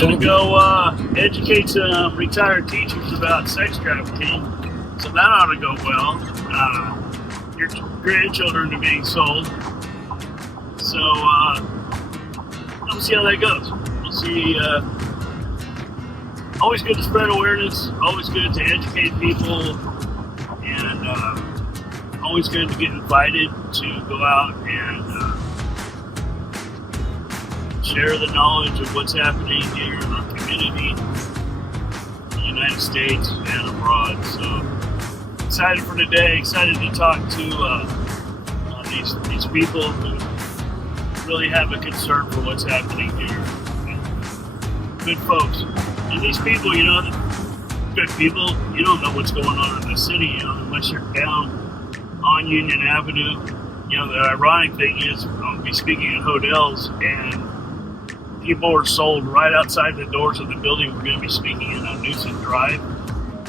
Gonna go educate some retired teachers about sex trafficking, so that ought to go well. Your grandchildren are being sold, so we'll see how that goes. We'll see. Always good to spread awareness, always good to educate people, and always good to get invited to go out and share the knowledge of what's happening here in our community, in the United States and abroad. So excited for today, excited to talk to these people who really have a concern for what's happening here. Good folks. And these people, you know, good people, you don't know what's going on in the city, you know, unless you're down on Union Avenue. You know, the ironic thing is, I'll be speaking at Hodel's, and people are sold right outside the doors of the building we're going to be speaking in on Newsom Drive.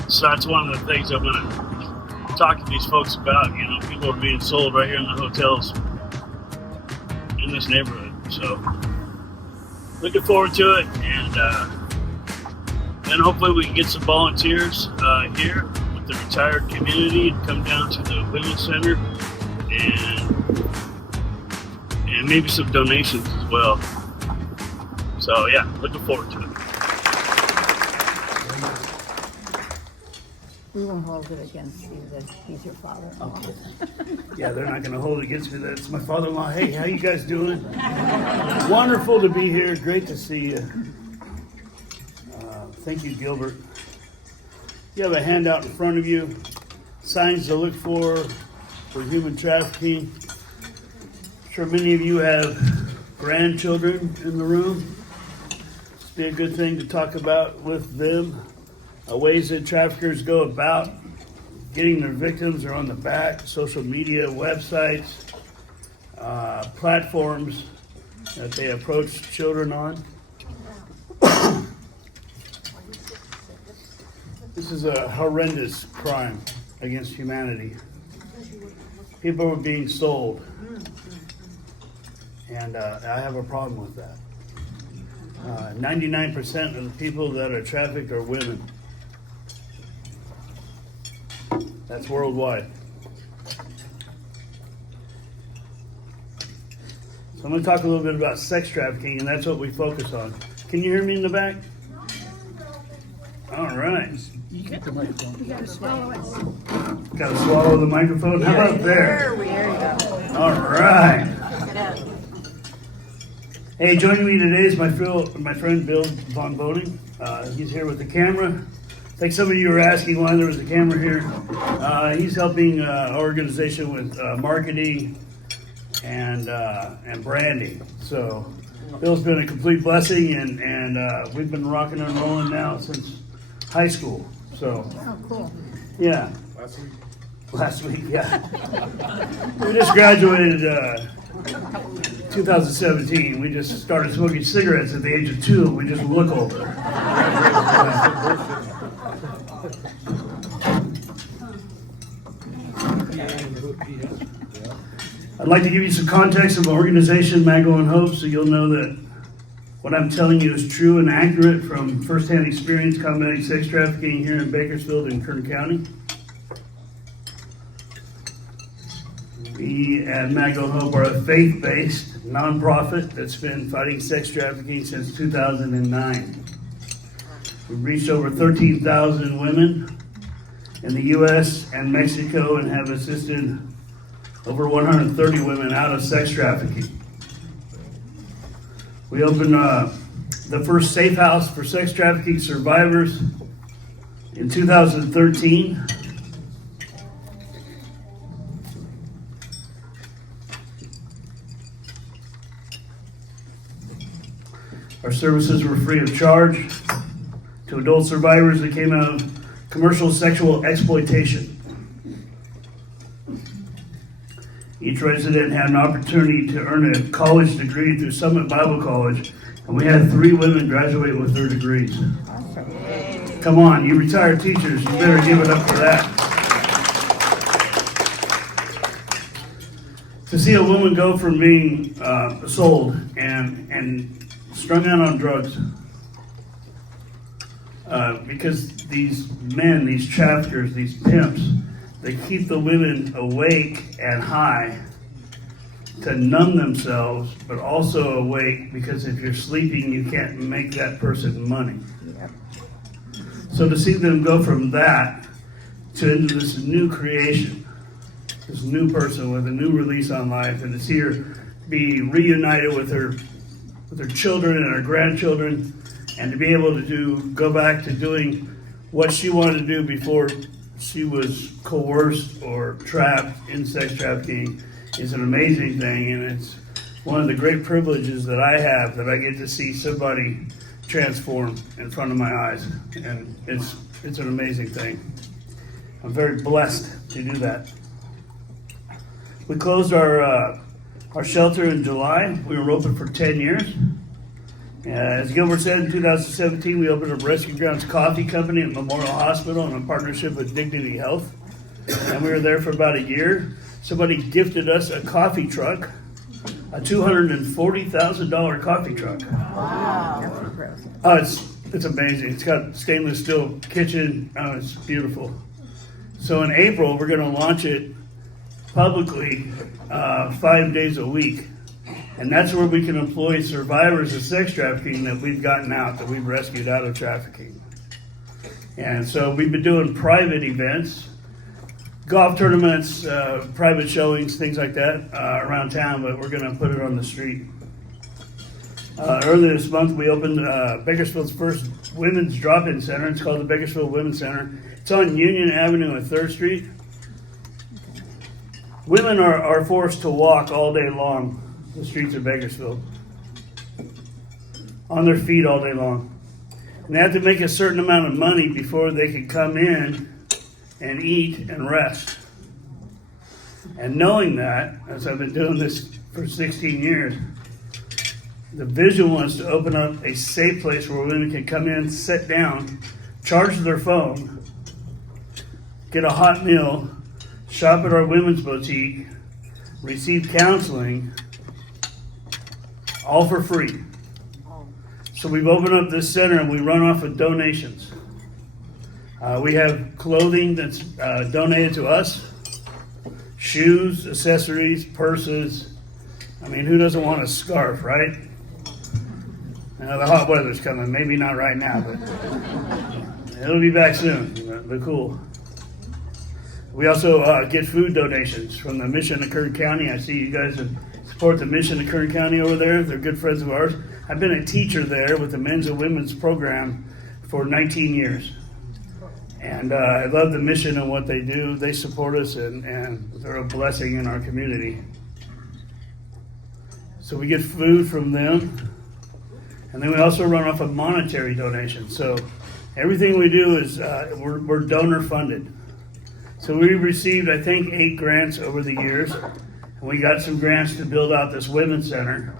So that's one of the things I'm going to talk to these folks about. You know, people are being sold right here in the hotels in this neighborhood. So looking forward to it, and then hopefully we can get some volunteers here with the retired community and come down to the Women's Center and maybe some donations as well. So yeah, looking forward to it. We won't hold it against you that he's your father-in-law. Okay. Yeah, they're not going to hold it against me. That's my father-in-law. Hey, how you guys doing? Wonderful to be here. Great to see you. Thank you, Gilbert. You have a handout in front of you. Signs to look for human trafficking. I'm sure many of you have grandchildren in the room. It'd be a good thing to talk about with them. Ways that traffickers go about getting their victims are on the back. Social media, websites, platforms that they approach children on. This is a horrendous crime against humanity. People are being sold, and I have a problem with that. 99% of the people that are trafficked are women. That's worldwide. So I'm going to talk a little bit about sex trafficking, and that's what we focus on. Can you hear me in the back? All right. You get the microphone. You gotta swallow it. Got to swallow the microphone. How about there? There you go. All right. Hey, joining me today is my friend Bill Von Boning. He's here with the camera. I think some of you were asking why there was a camera here. He's helping our organization with marketing and branding. So Bill's been a complete blessing, and we've been rocking and rolling now since high school. So, Oh, cool. yeah. Last week, yeah. We just graduated 2017. We just started smoking cigarettes at the age of 2, and we just look older. I'd like to give you some context of our organization, Magdalene Hope, so you'll know that what I'm telling you is true and accurate from firsthand experience combating sex trafficking here in Bakersfield and Kern County. We at Magdalene Hope are a faith-based nonprofit that's been fighting sex trafficking since 2009. We've reached over 13,000 women in the U.S. and Mexico and have assisted over 130 women out of sex trafficking. We opened the first safe house for sex trafficking survivors in 2013. Our services were free of charge to adult survivors that came out of commercial sexual exploitation. Each resident had an opportunity to earn a college degree through Summit Bible College, and we had 3 women graduate with their degrees. Awesome. Come on, you retired teachers, you better give it up for that. To see a woman go from being sold and strung out on drugs because these men, these traffickers, these pimps, they keep the women awake and high to numb themselves, but also awake because if you're sleeping, you can't make that person money. Yep. So to see them go from that to into this new creation, this new person with a new release on life, and to see her be reunited with her children and her grandchildren, and to be able to go back to doing what she wanted to do before she was coerced or trapped in sex trafficking is an amazing thing, and it's one of the great privileges that I have, that I get to see somebody transform in front of my eyes, and it's an amazing thing. I'm very blessed to do that. We closed our shelter in July. We were open for 10 years. As Gilbert said, in 2017, we opened a Rescue Grounds Coffee Company at Memorial Hospital in a partnership with Dignity Health, and we were there for about a year. Somebody gifted us a coffee truck, a $240,000 coffee truck. Wow. That's impressive. Oh, it's amazing. It's got stainless steel kitchen. Oh, it's beautiful. So in April, we're going to launch it publicly 5 days a week. And that's where we can employ survivors of sex trafficking that we've gotten out, that we've rescued out of trafficking. And so we've been doing private events, golf tournaments, private showings, things like that around town, but we're going to put it on the street. Earlier this month, we opened Bakersfield's first women's drop-in center. It's called the Bakersfield Women's Center. It's on Union Avenue and 3rd Street. Women are forced to walk all day long the streets of Bakersfield, on their feet all day long. And they have to make a certain amount of money before they can come in and eat and rest. And knowing that, as I've been doing this for 16 years, the vision was to open up a safe place where women can come in, sit down, charge their phone, get a hot meal, shop at our women's boutique, receive counseling, all for free. So we've opened up this center and we run off of donations. We have clothing that's donated to us, shoes, accessories, purses. I mean, who doesn't want a scarf, right? The hot weather's coming. Maybe not right now, but it'll be back soon. They're cool. We also get food donations from the mission of Kern County. I see you guys support the mission of Kern County over there. They're good friends of ours. I've been a teacher there with the men's and women's program for 19 years. And I love the mission and what they do. They support us, and they're a blessing in our community. So we get food from them. And then we also run off of monetary donations. So everything we do is we're donor funded. So we received, I think, 8 grants over the years. And we got some grants to build out this women's center.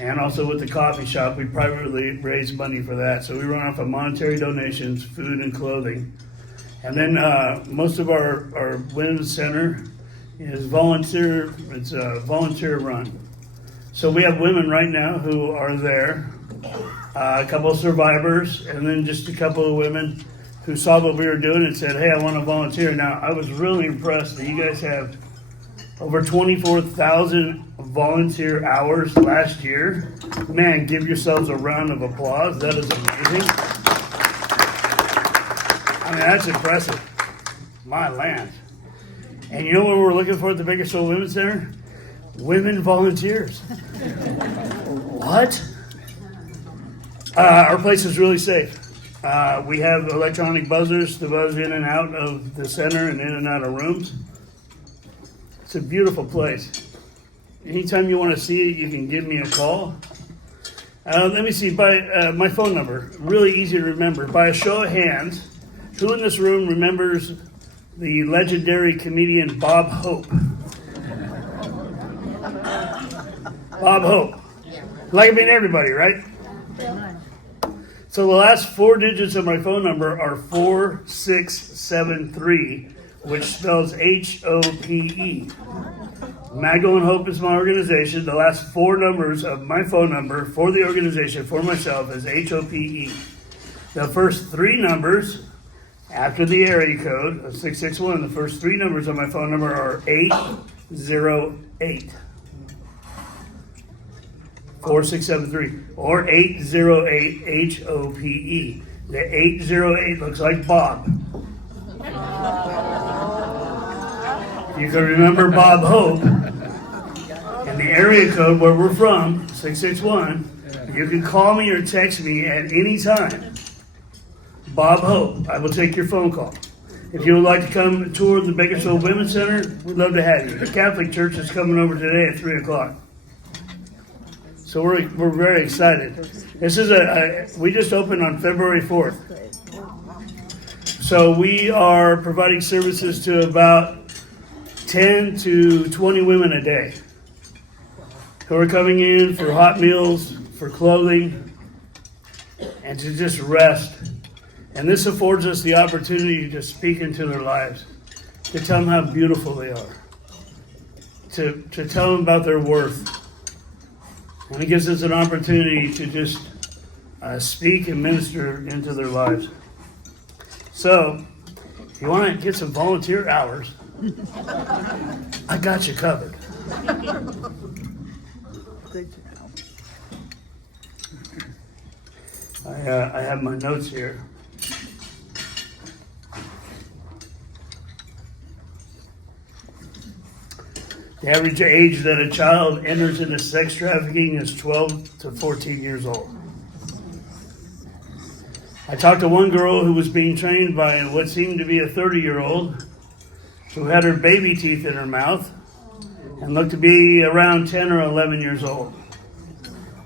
And also with the coffee shop, we privately raised money for that. So we run off of monetary donations, food and clothing. And then most of our women's center is volunteer. It's a volunteer run. So we have women right now who are there, a couple of survivors, and then just a couple of women who saw what we were doing and said, hey, I want to volunteer. Now, I was really impressed that you guys have over 24,000 volunteer hours last year. Man, give yourselves a round of applause. That is amazing. I mean, that's impressive. My land. And you know what we're looking for at the Bakersfield Women's Center? Women volunteers. What? Our place is really safe. We have electronic buzzers to buzz in and out of the center and in and out of rooms. It's a beautiful place. Anytime you want to see it, you can give me a call. Let me see, by my phone number, really easy to remember. By a show of hands, who in this room remembers the legendary comedian Bob Hope? Bob Hope. Like I mean everybody, right? So the last 4 digits of my phone number are 4673, which spells HOPE. Magdalene Hope is my organization. The last 4 numbers of my phone number for the organization, for myself, is HOPE. The first three numbers after the area code of 661, the first three numbers on my phone number are 808. 4673 or 808 HOPE. The 808 looks like Bob. You can remember Bob Hope. And the area code where we're from, 661, you can call me or text me at any time. Bob Hope. I will take your phone call. If you would like to come tour the Bakersfield Women's Center, we'd love to have you. The Catholic Church is coming over today at 3 o'clock. So we're very excited. This is we just opened on February 4th. So we are providing services to about 10 to 20 women a day who are coming in for hot meals, for clothing, and to just rest. And this affords us the opportunity to speak into their lives, to tell them how beautiful they are, to tell them about their worth. And it gives us an opportunity to just speak and minister into their lives. So, if you want to get some volunteer hours, I got you covered. Good to know. I have my notes here. The average age that a child enters into sex trafficking is 12 to 14 years old. I talked to one girl who was being trained by what seemed to be a 30-year-old who had her baby teeth in her mouth and looked to be around 10 or 11 years old.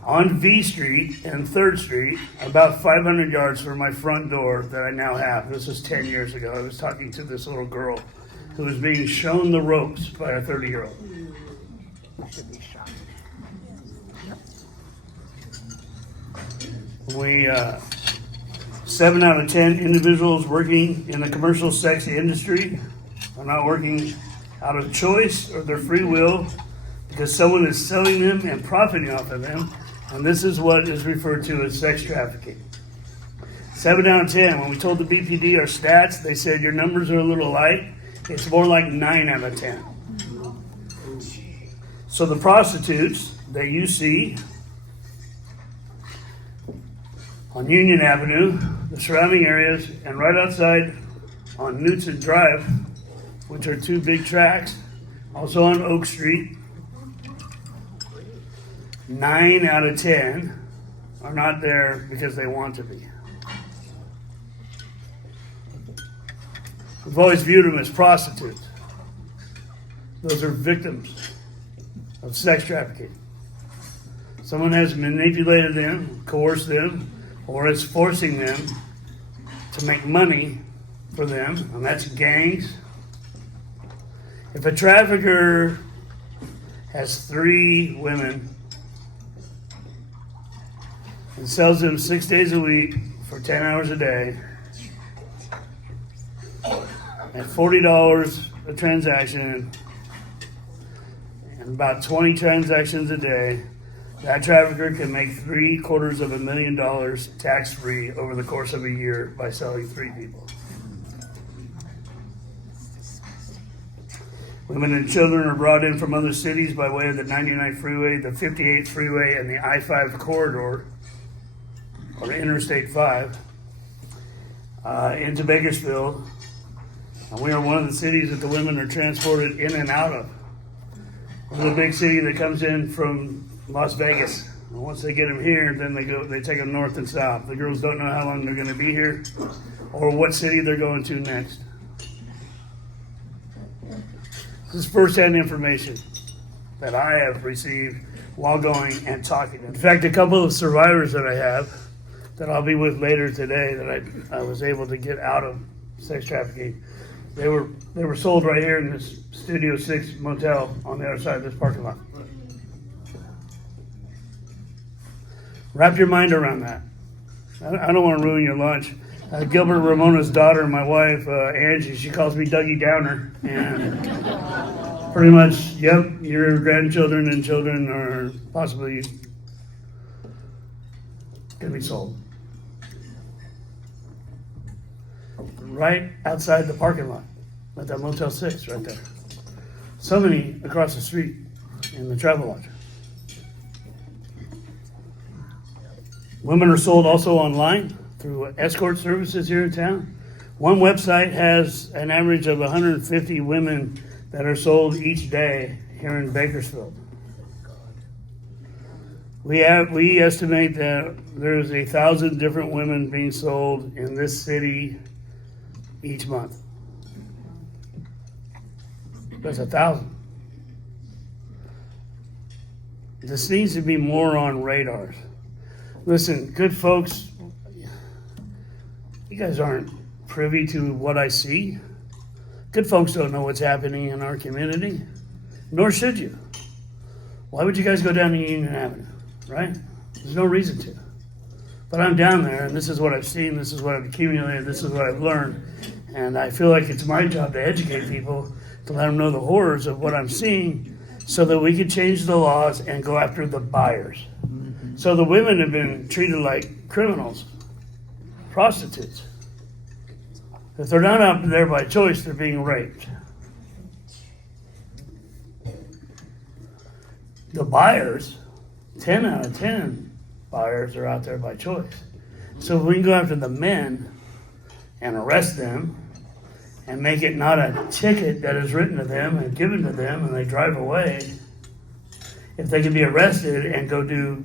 On V Street and 3rd Street, about 500 yards from my front door that I now have. This was 10 years ago. I was talking to this little girl who was being shown the ropes by a 30-year-old. Should be shocked. We, 7 out of 10 individuals working in the commercial sex industry are not working out of choice or their free will because someone is selling them and profiting off of them, and this is what is referred to as sex trafficking. 7 out of 10. When we told the BPD our stats, they said your numbers are a little light. It's more like 9 out of 10. So the prostitutes that you see on Union Avenue, the surrounding areas, and right outside on Knutson Drive, which are 2 big tracks, also on Oak Street, 9 out of 10 are not there because they want to be. We've always viewed them as prostitutes. Those are victims of sex trafficking. Someone has manipulated them, coerced them, or is forcing them to make money for them, and that's gangs. If a trafficker has 3 women and sells them 6 days a week for 10 hours a day, at $40 a transaction, and about 20 transactions a day, that trafficker can make $750,000 tax-free over the course of a year by selling 3 people. Women and children are brought in from other cities by way of the 99 freeway, the 58 freeway, and the I-5 corridor, or Interstate 5, into Bakersfield. And we are one of the cities that the women are transported in and out of. We're the big city that comes in from Las Vegas. And once they get them here, then they take them north and south. The girls don't know how long they're going to be here or what city they're going to next. This is first-hand information that I have received while going and talking. In fact, a couple of survivors that I have that I'll be with later today that I was able to get out of sex trafficking, they were sold right here in this Studio 6 motel on the other side of this parking lot. Wrap your mind around that. I don't want to ruin your lunch. Gilbert Ramona's daughter, my wife, Angie, she calls me Dougie Downer. And pretty much, yep, your grandchildren and children are possibly going to be sold. right outside the parking lot at that Motel 6 right there. So many across the street in the travel lodge. Women are sold also online through escort services here in town. One website has an average of 150 women that are sold each day here in Bakersfield. We estimate that there's 1,000 different women being sold in this city each month. That's 1,000. This needs to be more on radars. Listen, good folks, you guys aren't privy to what I see. Good folks don't know what's happening in our community, nor should you. Why would you guys go down to Union Avenue, right? There's no reason to. But I'm down there, and this is what I've seen, this is what I've accumulated, this is what I've learned, and I feel like it's my job to educate people, to let them know the horrors of what I'm seeing, so that we can change the laws and go after the buyers. So the women have been treated like criminals, prostitutes. If they're not out there by choice, they're being raped. The buyers, 10 out of 10 buyers are out there by choice. So if we can go after the men and arrest them and make it not a ticket that is written to them and given to them and they drive away, if they can be arrested and go do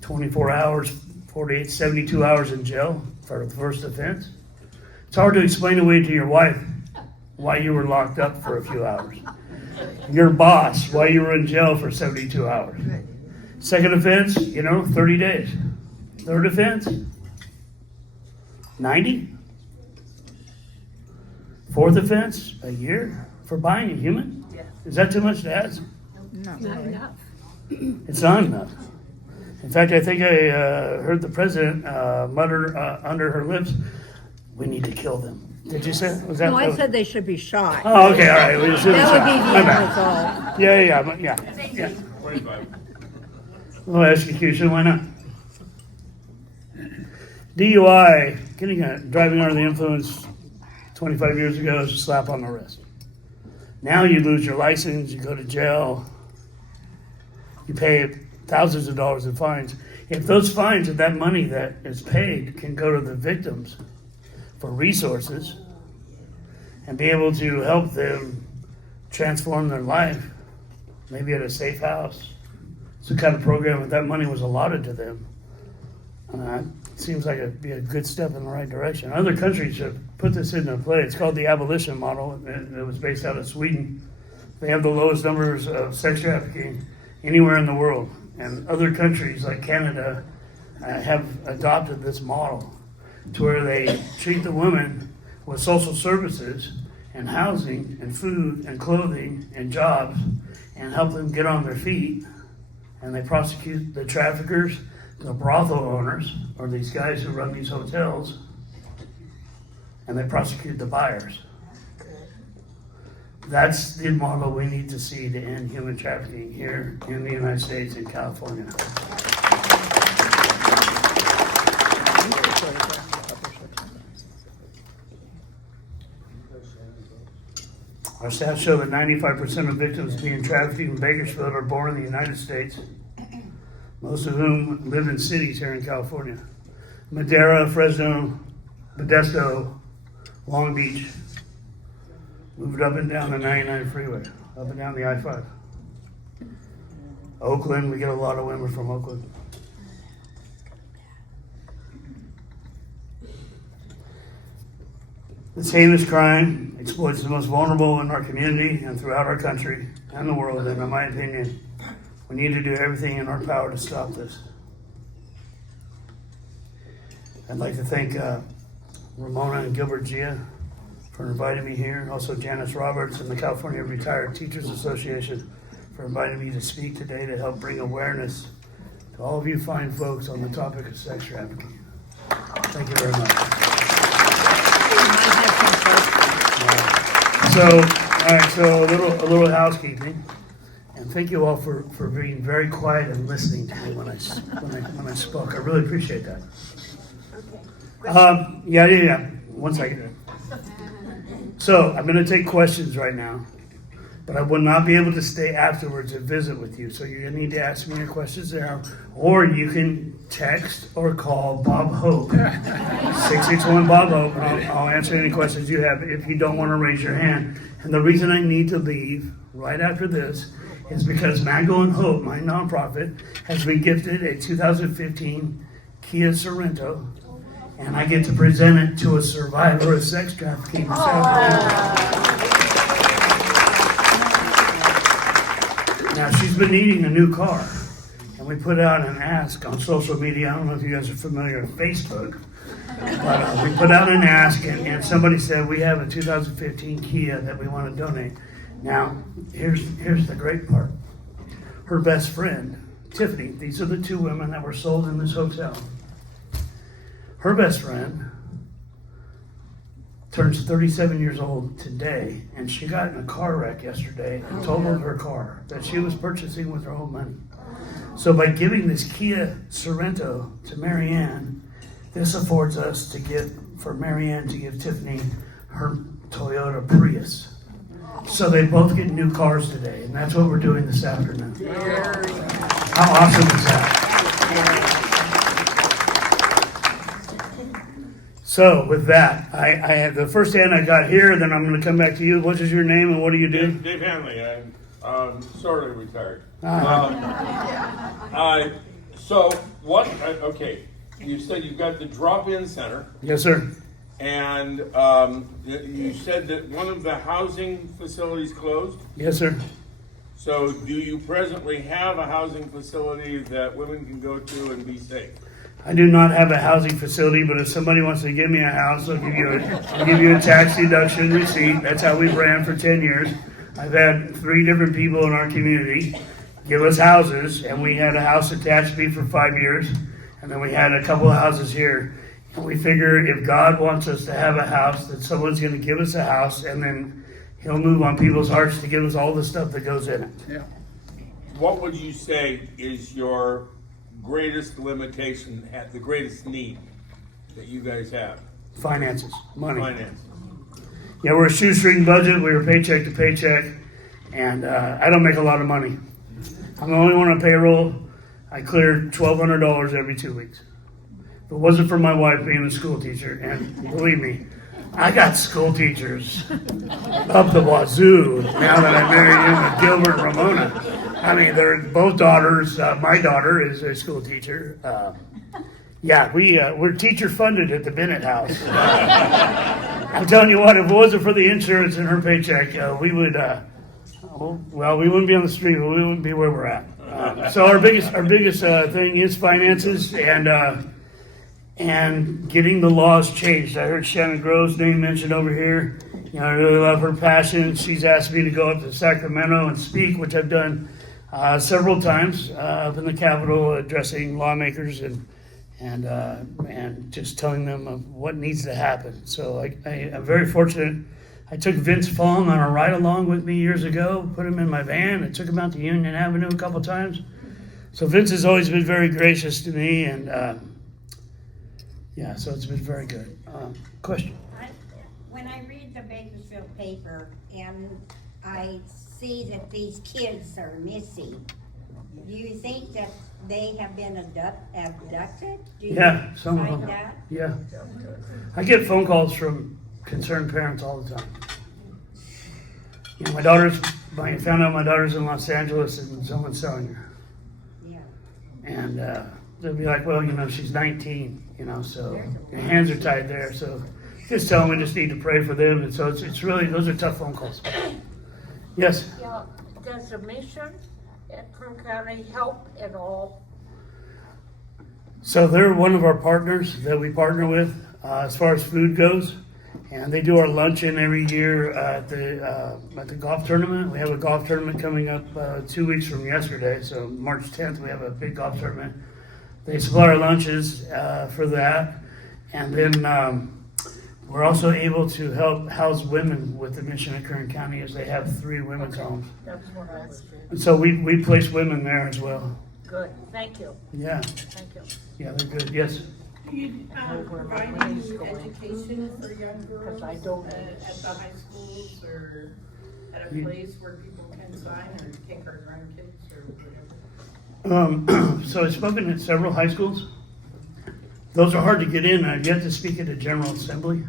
24 hours, 48, 72 hours in jail for the first offense, it's hard to explain away to your wife why you were locked up for a few hours. Your boss, why you were in jail for 72 hours. Second offense, 30 days. Third offense, 90. Fourth offense, a year for buying a human? Yeah. Is that too much to ask? Not Not really. enough. It's not enough. In fact, I think I heard the president mutter under her lips, "We need to kill them." Did you say? Was that? No, I said they should be shot. Oh, okay, all right. We should have That would be shot. the My end bad. result. Yeah. Well, execution, why not? DUI, driving under the influence 25 years ago is a slap on the wrist. Now you lose your license, you go to jail, you pay thousands of dollars in fines. If those fines and that money that is paid can go to the victims for resources and be able to help them transform their life, maybe at a safe house. It's the kind of program that money was allotted to them. It seems like it'd be a good step in the right direction. Other countries have put this into play. It's called the abolition model. It was based out of Sweden. They have the lowest numbers of sex trafficking anywhere in the world. And other countries like Canada have adopted this model to where they treat the women with social services and housing and food and clothing and jobs and help them get on their feet. And they prosecute the traffickers, the brothel owners, or these guys who run these hotels, and they prosecute the buyers. That's the model we need to see to end human trafficking here in the United States and California. Our stats show that 95% of victims being trafficked in Bakersfield are born in the United States, most of whom live in cities here in California. Madera, Fresno, Modesto, Long Beach, moved up and down the 99 freeway, up and down the I-5. Oakland, we get a lot of women from Oakland. This heinous crime exploits the most vulnerable in our community and throughout our country and the world, and in my opinion, we need to do everything in our power to stop this. I'd like to thank Ramona and Gilbert Gia for inviting me here. Also Janice Roberts and the California Retired Teachers Association for inviting me to speak today to help bring awareness to all of you fine folks on the topic of sex trafficking. Thank you very much. So a little housekeeping. And thank you all for being very quiet and listening to me when I spoke. I really appreciate that. Yeah. One second. So I'm going to take questions right now, but I will not be able to stay afterwards and visit with you. So you're going to need to ask me your questions there, or you can text or call Bob Hope, 661 Bob Hope, and I'll answer any questions you have if you don't want to raise your hand. And the reason I need to leave right after this is because Magdalene Hope, my nonprofit, has been gifted a 2015 Kia Sorento, and I get to present it to a survivor of sex trafficking in South Carolina. Now, she's been needing a new car, and we put out an ask on social media. I don't know if you guys are familiar with Facebook, but we put out an ask, and somebody said, we have a 2015 Kia that we want to donate. Now, here's the great part. Her best friend, Tiffany, these are the two women that were sold in this hotel. Her best friend turns 37 years old today, and she got in a car wreck yesterday and totaled her car that she was purchasing with her own money. So by giving this Kia Sorento to Marianne, this affords us to for Marianne to give Tiffany her Toyota Prius. So they both get new cars today, and that's what we're doing this afternoon. How awesome is that? So with that, I have the first hand I got here, then I'm going to come back to you. What is your name and what do you do? Dave Hanley. I'm sort of retired. So what? Okay, you said you've got the drop-in center. Yes, sir. And you said that one of the housing facilities closed. Yes, sir. So do you presently have a housing facility that women can go to and be safe? I do not have a housing facility, but if somebody wants to give me a house, I'll give you a tax deduction receipt. That's how we've ran for 10 years. I've had 3 different people in our community give us houses, and we had a house attached to me for 5 years, and then we had a couple of houses here. And we figure if God wants us to have a house, that someone's going to give us a house, and then He'll move on people's hearts to give us all the stuff that goes in it. Yeah. What would you say is your greatest limitation, the greatest need that you guys have? Finances, money. Finance. Yeah, we're a shoestring budget. We're paycheck to paycheck, and I don't make a lot of money. I'm the only one on payroll. I clear $1,200 every 2 weeks. If it wasn't for my wife being a school teacher, and believe me, I got school teachers up the wazoo now that I married in with Gilbert and Ramona. I mean, they're both daughters. My daughter is a school teacher. We're teacher funded at the Bennett house. I'm telling you what, if it wasn't for the insurance and her paycheck, we would, we wouldn't be on the street, but we wouldn't be where we're at. So our biggest thing is finances and getting the laws changed. I heard Shannon Grove's name mentioned over here. You know, I really love her passion. She's asked me to go up to Sacramento and speak, which I've done several times up in the Capitol, addressing lawmakers and just telling them of what needs to happen. So I'm very fortunate. I took Vince Fong on a ride-along with me years ago, put him in my van, and took him out to Union Avenue a couple times. So Vince has always been very gracious to me, and so it's been very good. Question? When I read the Bakersfield paper and I see that these kids are missing, do you think that they have been abducted? Do you some of find them. that? Yeah. I get phone calls from concerned parents all the time. You know, I found out my daughter's in Los Angeles and someone's selling her. Yeah. And they'll be like, well, she's 19, so your hands are tied there. So just tell them we just need to pray for them. And so it's really, those are tough phone calls. Yes? Yeah, does the mission at Kern County help at all? So they're one of our partners that we partner with as far as food goes. And they do our luncheon every year at the golf tournament. We have a golf tournament coming up 2 weeks from yesterday. So March 10th, we have a big golf tournament. They supply our lunches for that. And then we're also able to help house women with the mission at Kern County, as they have 3 women's homes. That's what I was doing. And so we place women there as well. Good, thank you, Yeah, thank you. yeah, they're good. Yes. You providing education for young girls I don't- at the high schools or at a place where people can sign or take our grandkids or whatever? So I've spoken at several high schools. Those are hard to get in. I've yet to speak at a general assembly.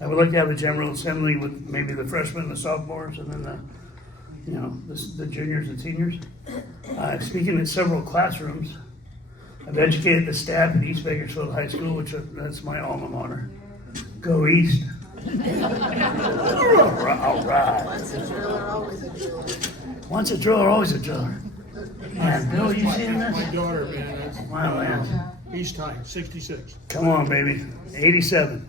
I would like to have a general assembly with maybe the freshmen, the sophomores, and then the juniors and seniors. Speaking at several classrooms. I've educated the staff at East Bakersfield High School, that's my alma mater. Go East. All right. Once a driller, always a driller. Once a driller, always a driller. Man, Bill, you seen this? My daughter, man, that's Wow, man. East time, 66. Come on, baby. 87.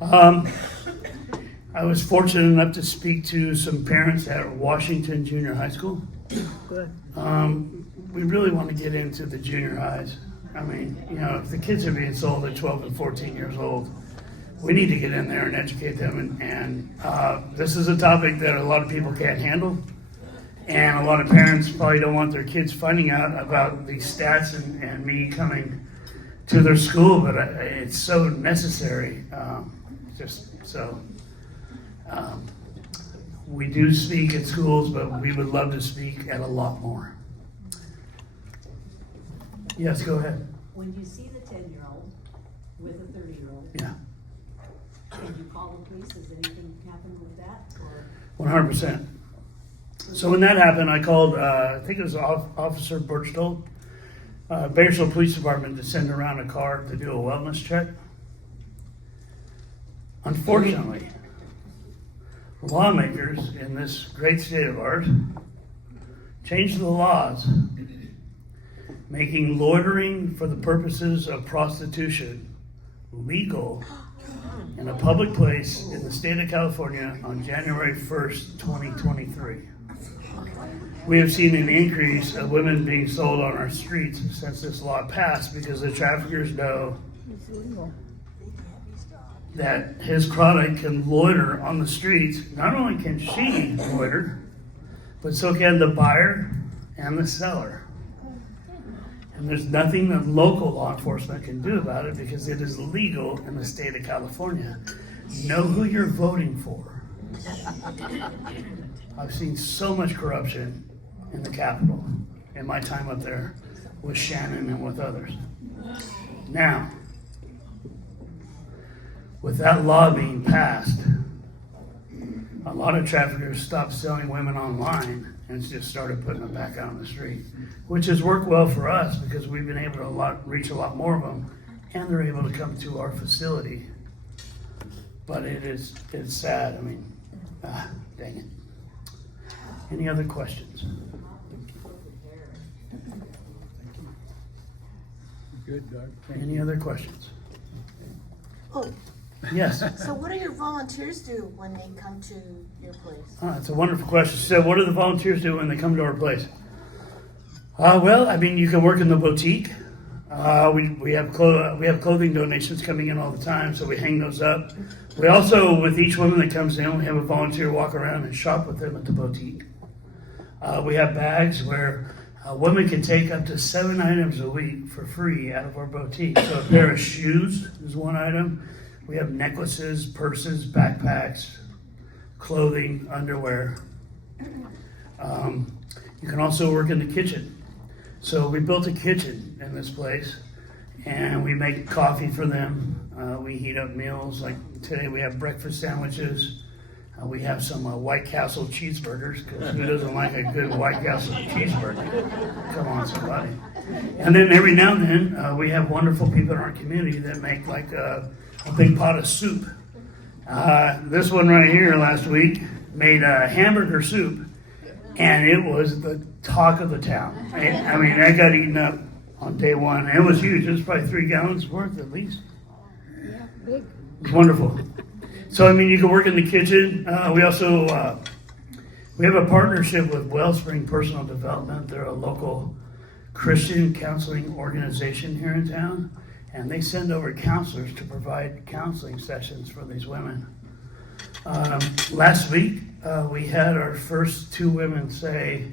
I was fortunate enough to speak to some parents at Washington Junior High School. We really want to get into the junior highs. I mean, if the kids are being sold at 12 and 14 years old, we need to get in there and educate them. And this is a topic that a lot of people can't handle. And a lot of parents probably don't want their kids finding out about these stats and me coming to their school, but it's so necessary. We do speak at schools, but we would love to speak at a lot more. Yes, go ahead. When you see the 10-year-old with a 30-year-old, Yeah, can you call the police? Has anything happened with that? Or 100%. So when that happened, I called, I think it was Officer Birchtold, Bakersfield Police Department, to send around a car to do a wellness check. Unfortunately, lawmakers in this great state of ours changed the laws, making loitering for the purposes of prostitution legal in a public place in the state of California on January 1st, 2023. We have seen an increase of women being sold on our streets since this law passed because the traffickers know that his product can loiter on the streets. Not only can she loiter, but so can the buyer and the seller. And there's nothing that local law enforcement can do about it because it is legal in the state of California. Know who you're voting for. I've seen so much corruption in the Capitol in my time up there with Shannon and with others. Now, with that law being passed, a lot of traffickers stopped selling women online and just started putting them back out on the street, which has worked well for us because we've been able to reach a lot more of them, and they're able to come to our facility. But it's sad. I mean, dang it. Any other questions? Good, Doug. Any other questions? Oh, Yes. so what do your volunteers do when they come to your place? That's a wonderful question. So what do the volunteers do when they come to our place? Well, I mean, you can work in the boutique. We have clothing donations coming in all the time, so we hang those up. We also, with each woman that comes in, we have a volunteer walk around and shop with them at the boutique. We have bags where women can take up to 7 items a week for free out of our boutique. So a pair of shoes is one item. We have necklaces, purses, backpacks, clothing, underwear. You can also work in the kitchen. So we built a kitchen in this place, and we make coffee for them. We heat up meals. Like today, we have breakfast sandwiches. We have some White Castle cheeseburgers, because who doesn't like a good White Castle cheeseburger? Come on, somebody. And then every now and then, we have wonderful people in our community that make like a big pot of soup. This one right here last week made a hamburger soup, and it was the talk of the town. I mean, that got eaten up on day one. It was huge. It was probably 3 gallons worth at least. Yeah, big. It's wonderful. So, I mean, you can work in the kitchen. We also, we have a partnership with Wellspring Personal Development. They're a local Christian counseling organization here in town, and they send over counselors to provide counseling sessions for these women. Last week, we had our first 2 women say,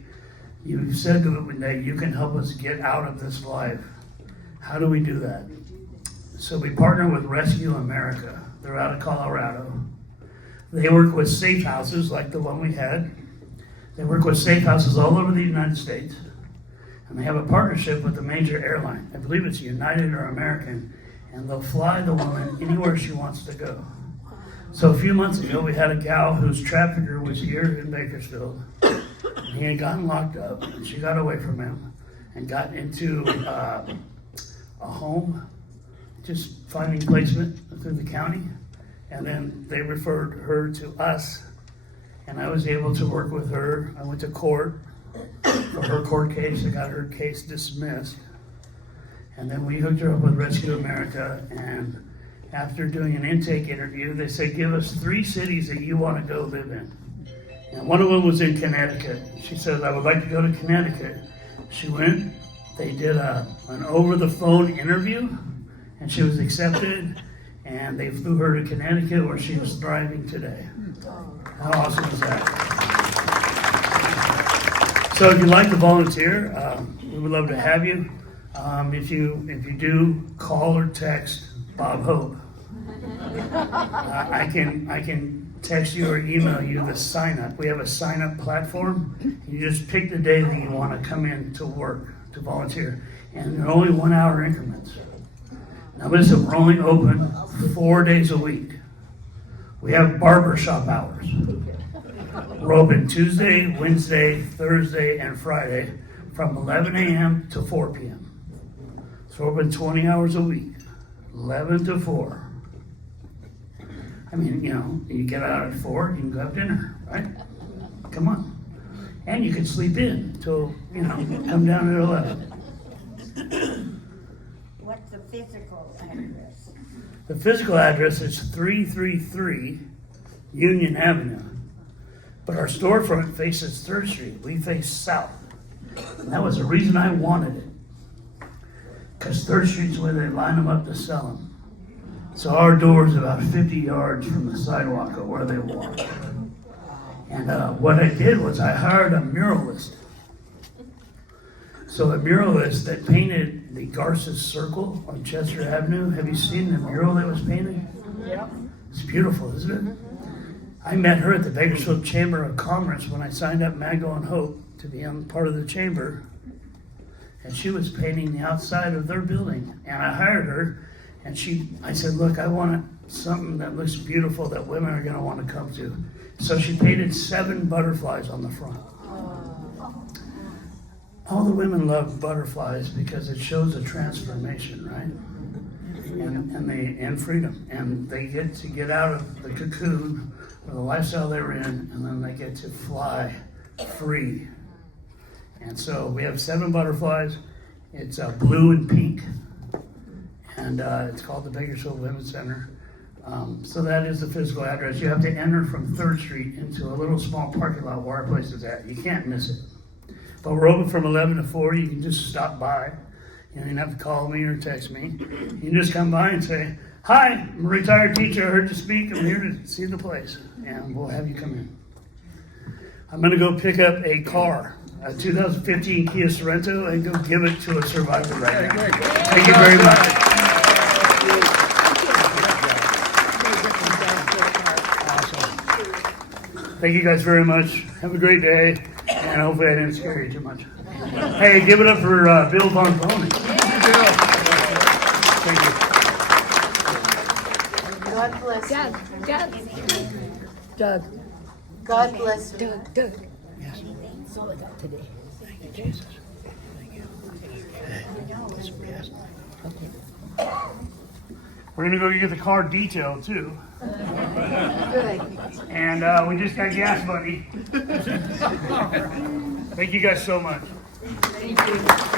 "You said that you can help us get out of this life. How do we do that?" So we partner with Rescue America. They're out of Colorado. They work with safe houses like the one we had. They work with safe houses all over the United States. And they have a partnership with a major airline. I believe it's United or American. And they'll fly the woman anywhere she wants to go. So a few months ago, we had a gal whose trafficker was here in Bakersfield. He had gotten locked up, and she got away from him and got into a home, just finding placement through the county. And then they referred her to us, and I was able to work with her. I went to court for her court case. I got her case dismissed. And then we hooked her up with Rescue America, and after doing an intake interview, they said, give us 3 cities that you want to go live in. And one of them was in Connecticut. She said, I would like to go to Connecticut. She went, they did an over-the-phone interview, and she was accepted, and they flew her to Connecticut where she was thriving today. How awesome is that? So if you'd like to volunteer, we would love to have you. If you do, call or text Bob Hope. I can text you or email you the sign up. We have a sign up platform. You just pick the day that you want to come in to work, to volunteer. And they're only 1 hour increments. Now listen, we're only open 4 days a week. We have barbershop hours. We're open Tuesday, Wednesday, Thursday, and Friday from 11 a.m. to 4 p.m. So we're open 20 hours a week, 11 to 4. I mean, you get out at 4, you can go have dinner, right? Come on. And you can sleep in until, come down at 11. What's the physical address? The physical address is 333 Union Avenue. But our storefront faces 3rd Street. We face south. And that was the reason I wanted it. Because 3rd Street's where they line them up to sell them. So our door's about 50 yards from the sidewalk of where they walk. And what I did was I hired a muralist. So a muralist that painted the Garces Circle on Chester Avenue. Have you seen the mural that was painted? Yep. It's beautiful, isn't it? I met her at the Bakersfield Chamber of Commerce when I signed up Magdalene Hope to be on part of the chamber. And she was painting the outside of their building. And I hired her, and I said, look, I want something that looks beautiful that women are going to want to come to. So she painted 7 butterflies on the front. All the women love butterflies because it shows a transformation, right? And freedom. And they get to get out of the cocoon or the lifestyle they're in, and then they get to fly free. And so we have 7 butterflies. It's blue and pink. And it's called the Bakersfield Women's Center. So that is the physical address. You have to enter from 3rd Street into a little small parking lot where our place is at. You can't miss it. But we're open from 11 to 4. You can just stop by. You don't have to call me or text me. You can just come by and say, hi, I'm a retired teacher. I heard you speak. I'm here to see the place. And we'll have you come in. I'm going to go pick up a car, a 2015 Kia Sorento, and go give it to a survivor right now. Thank you very much. Thank you guys very much. Have a great day, and hopefully I didn't scare you too much. Hey, give it up for Bill Von Pony. Thank you. God bless you. Doug. God bless you. Doug. Yes. That's all I got today. Thank you, Jesus. Thank you. Hey, that's what we asked. We're going to go get the car detailed, too. Good. And we just got gas money. Thank you guys so much. Thank you.